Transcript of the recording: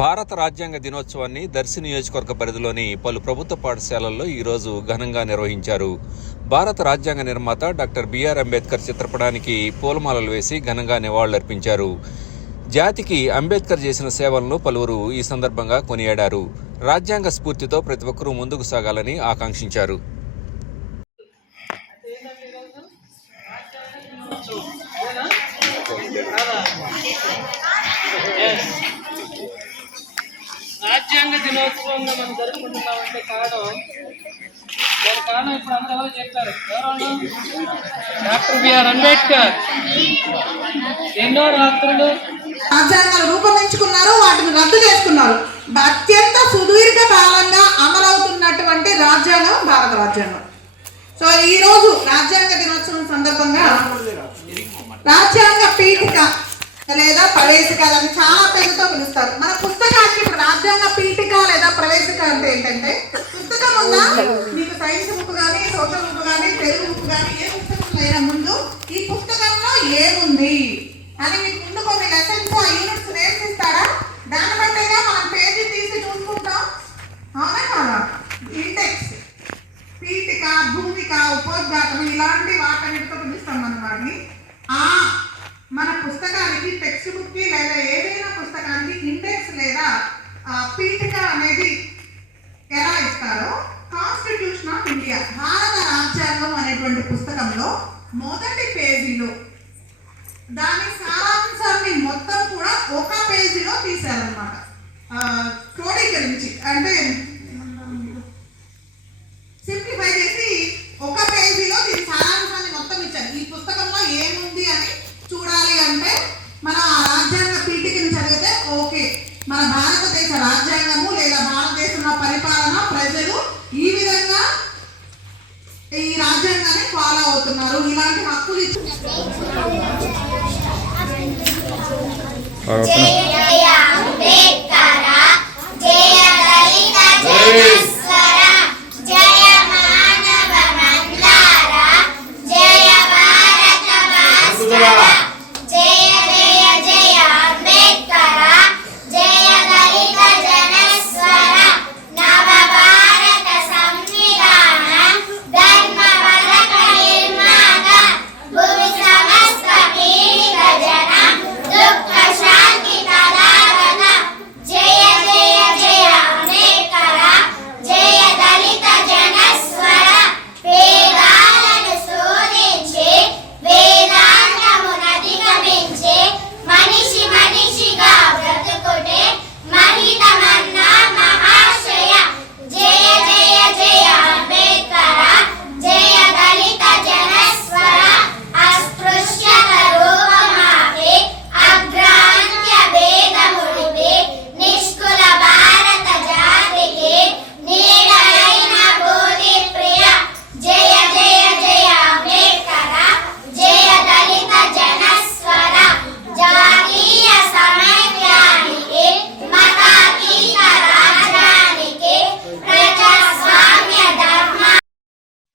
భారత రాజ్యాంగ దినోత్సవాన్ని దర్శి నియోజకవర్గ పరిధిలోని పలు ప్రభుత్వ పాఠశాలల్లో ఈరోజు ఘనంగా నిర్వహించారు. భారత రాజ్యాంగ నిర్మాత డాక్టర్ బిఆర్ అంబేద్కర్ చిత్రపటానికి పూలమాలలు వేసి ఘనంగా నివాళులర్పించారు. జాతికి అంబేద్కర్ చేసిన సేవలను పలువురు ఈ సందర్భంగా కొనియాడారు. రాజ్యాంగ స్ఫూర్తితో ప్రతి ఒక్కరూ ముందుకు సాగాలని ఆకాంక్షించారు. రాజ్యాంగ దినోత్సవంగా మనం జరుపుకుంటున్నామంటే కారణం దాని కారణం ఇప్పుడు అందరూ ఎవరు చెప్పారు? ఎవరు డాక్టర్ బిఆర్ అంబేద్కర్. ఎన్నో రాత్రులు రాజ్యాంగాలు రూపొందించుకున్నారు వాటిని రద్దు చేసుకున్నారు. అత్యంత సుదీర్ఘ కాలంగా అమలవుతున్నటువంటి రాజ్యాంగం భారత రాజ్యాంగం. సో ఈ రోజు రాజ్యాంగ దినోత్సవం సందర్భంగా రాజ్యాంగ పీఠిక లేదా ప్రవేశిక అని చాలా పేరుతో పిలుస్తారు. మన పుస్తకానికి ఇప్పుడు రాజ్యాంగ పీఠిక లేదా ప్రవేశిక అంటే ఏంటంటే పుస్తకం ఉందా మీకు సైన్స్ బుక్ కానీ సోషల్ బుక్ కానీ తెలుగు బుక్ కానీ ఏ ముందు ఈ పుస్తకంలో ఏముంది? అని మీకు ముందు కొన్ని లెసన్స్ ఆ యూనిట్స్ నేర్పిస్తారా దాన్ని బట్టేగా మనం పేజీ తీసి చూసుకుంటాం. అవునా కాదా? ఇండెక్స్ పీఠిక భూమిక ఉపోద్ఘాతం ఇలాంటి వాటన్నిటితో పిలుస్తాం మనం వాటిని. ఆ మన పుస్తకానికి టెక్స్ట్ బుక్కి లేదా ఏదైనా పుస్తకానికి ఇండెక్స్ లేదా పీఠిక అనేది ఎలా ఇస్తారో కాన్స్టిట్యూషన్ ఆఫ్ ఇండియా భారత రాజ్యాంగం అనేటువంటి పుస్తకంలో మొదటి పేజీలో. దాని సారాంశాన్ని మొత్తం కూడా ఒక పేజీలో తీశారనమాట క్రోడీకరించి అంటే సింప్లిఫై చేసి ఒక పేజీలో దీని సారాంశాన్ని మొత్తం ఇచ్చారు. ఈ పుస్తకంలో ఏముంది అని చూడాలి అంటే మన రాజ్యాంగ పీఠికని చదివితే ఓకే. మన భారతదేశ రాజ్యాంగము లేదా భారతదేశంలో పరిపాలన ప్రజలు ఈ విధంగా ఈ రాజ్యాంగాన్ని అవుతున్నారు. ఇలాంటి హక్కులు